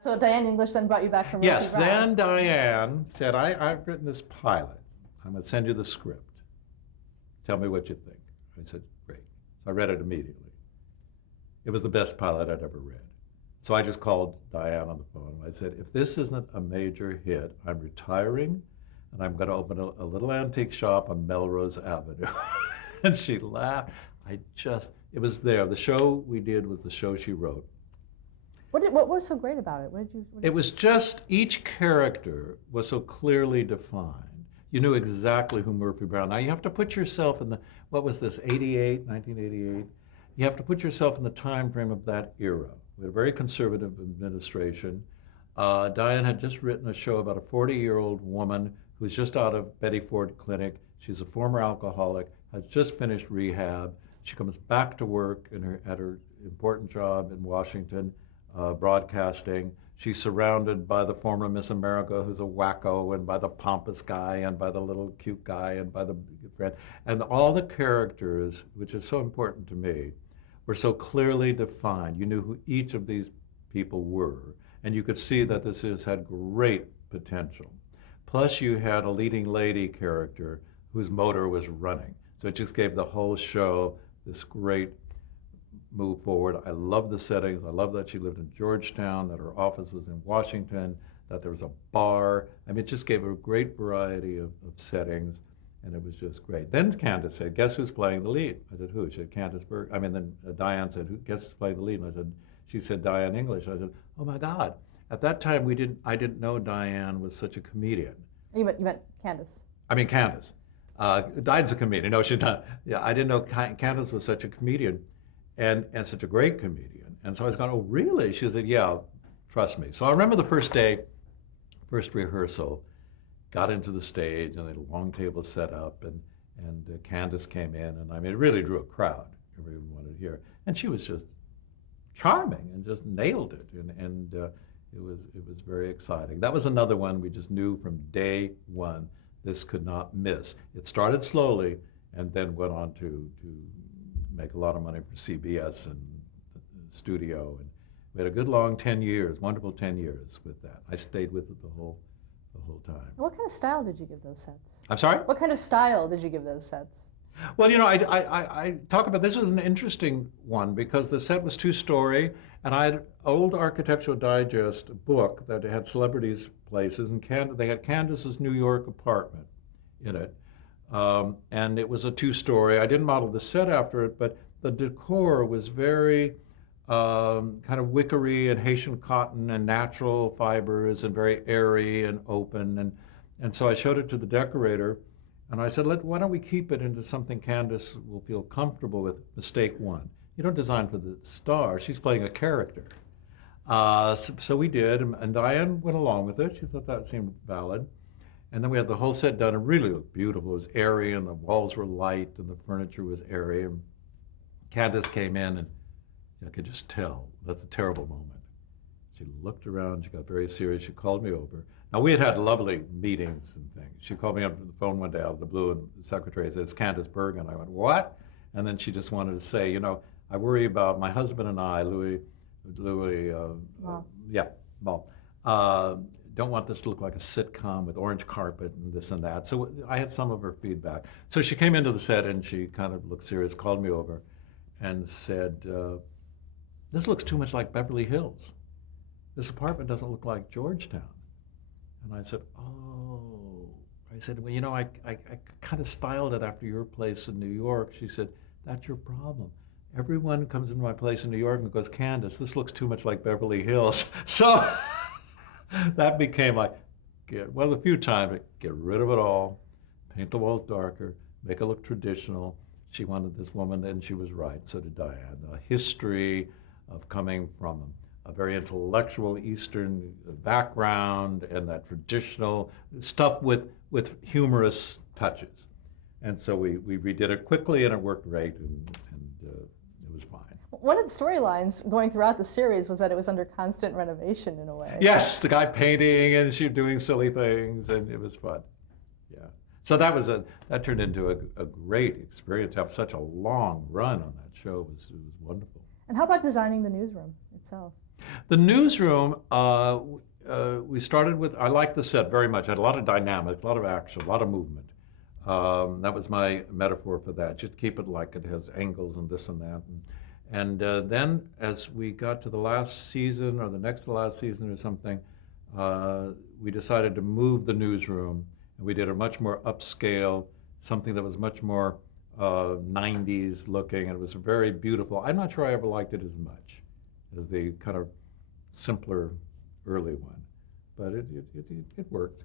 So Diane English then brought you back from Yes, Murphy Brown. then Diane said, I've written this pilot. I'm going to send you the script. Tell me what you think. I said, great. So I read it immediately. It was the best pilot I'd ever read. So I just called Diane on the phone. I said, if this isn't a major hit, I'm retiring and I'm going to open a little antique shop on Melrose Avenue. And she laughed. It was there. The show we did was the show she wrote. What was so great about it? It was just each character was so clearly defined. You knew exactly who Murphy Brown. Now you have to put yourself in what was this, 1988? You have to put yourself in the time frame of that era. We had a very conservative administration. Diane had just written a show about a 40-year-old woman who's just out of Betty Ford Clinic. She's a former alcoholic, has just finished rehab. She comes back to work at her important job in Washington, broadcasting. She's surrounded by the former Miss America, who's a wacko, and by the pompous guy, and by the little cute guy, and by the friend. And all the characters, which is so important to me, were so clearly defined. You knew who each of these people were, and you could see that this had great potential. Plus, you had a leading lady character whose motor was running. So it just gave the whole show this great move forward. I love the settings. I love that she lived in Georgetown, that her office was in Washington, that there was a bar. I mean, it just gave her a great variety of settings, and it was just great. Then Candace said, guess who's playing the lead? I said, who? She said, Candace Berg. Then Diane said, guess who's playing the lead? And she said, Diane English. I said, oh my God. At that time, I didn't know Diane was such a comedian. You meant Candace. I mean, Candace. Diane's a comedian. No, she's not. Yeah, I didn't know Candace was such a comedian. And such a great comedian. And so I was going, oh, really? She said, yeah, trust me. So I remember the first day, first rehearsal, got into the stage, and they had a long table set up, and Candace came in, and I mean, it really drew a crowd. Everyone wanted to hear. And she was just charming and just nailed it. And it was very exciting. That was another one we just knew from day one, this could not miss. It started slowly and then went on to make a lot of money for CBS and the studio, and we had a good long 10 years, wonderful 10 years with that. I stayed with it the whole time. What kind of style did you give those sets? I'm sorry? What kind of style did you give those sets? Well, you know, I talk about, this was an interesting one because the set was two-story, and I had an old Architectural Digest book that had celebrities' places, and they had Candace's New York apartment in it. And it was a two-story. I didn't model the set after it, but the decor was very kind of wickery and Haitian cotton and natural fibers and very airy and open. And so I showed it to the decorator, and I said, why don't we keep it into something Candace will feel comfortable with? Mistake one. You don't design for the star. She's playing a character. So we did, and Diane went along with it. She thought that seemed valid. And then we had the whole set done. It really looked beautiful. It was airy, and the walls were light, and the furniture was airy. And Candace came in, and I could just tell that's a terrible moment. She looked around. She got very serious. She called me over. Now, we had lovely meetings and things. She called me up on the phone one day out of the blue, and the secretary said, it's Candace Berg. And I went, what? And then she just wanted to say, you know, I worry about my husband and I, Louis, don't want this to look like a sitcom with orange carpet and this and that. So I had some of her feedback. So she came into the set and she kind of looked serious, called me over and said, this looks too much like Beverly Hills. This apartment doesn't look like Georgetown. And I said, oh. I said, well, you know, I kind of styled it after your place in New York. She said, that's your problem. Everyone comes into my place in New York and goes, Candace, this looks too much like Beverly Hills. So that became like, a few times, get rid of it all, paint the walls darker, make it look traditional. She wanted this woman, and she was right, so did Diane. The history of coming from a very intellectual Eastern background and that traditional stuff with humorous touches. And so we redid it quickly, and it worked great, and it was fine. One of the storylines going throughout the series was that it was under constant renovation in a way. Yes, the guy painting and she doing silly things, and it was fun. Yeah. So that turned into a great experience. To have such a long run on that show was wonderful. And how about designing the newsroom itself? The newsroom, we started with, I liked the set very much. It had a lot of dynamics, a lot of action, a lot of movement. That was my metaphor for that. Just keep it like it has angles and this and that. And then as we got to the last season or the next to last season or something, we decided to move the newsroom, and we did a much more upscale, something that was much more 90s looking, and it was very beautiful. I'm not sure I ever liked it as much as the kind of simpler early one, but it worked.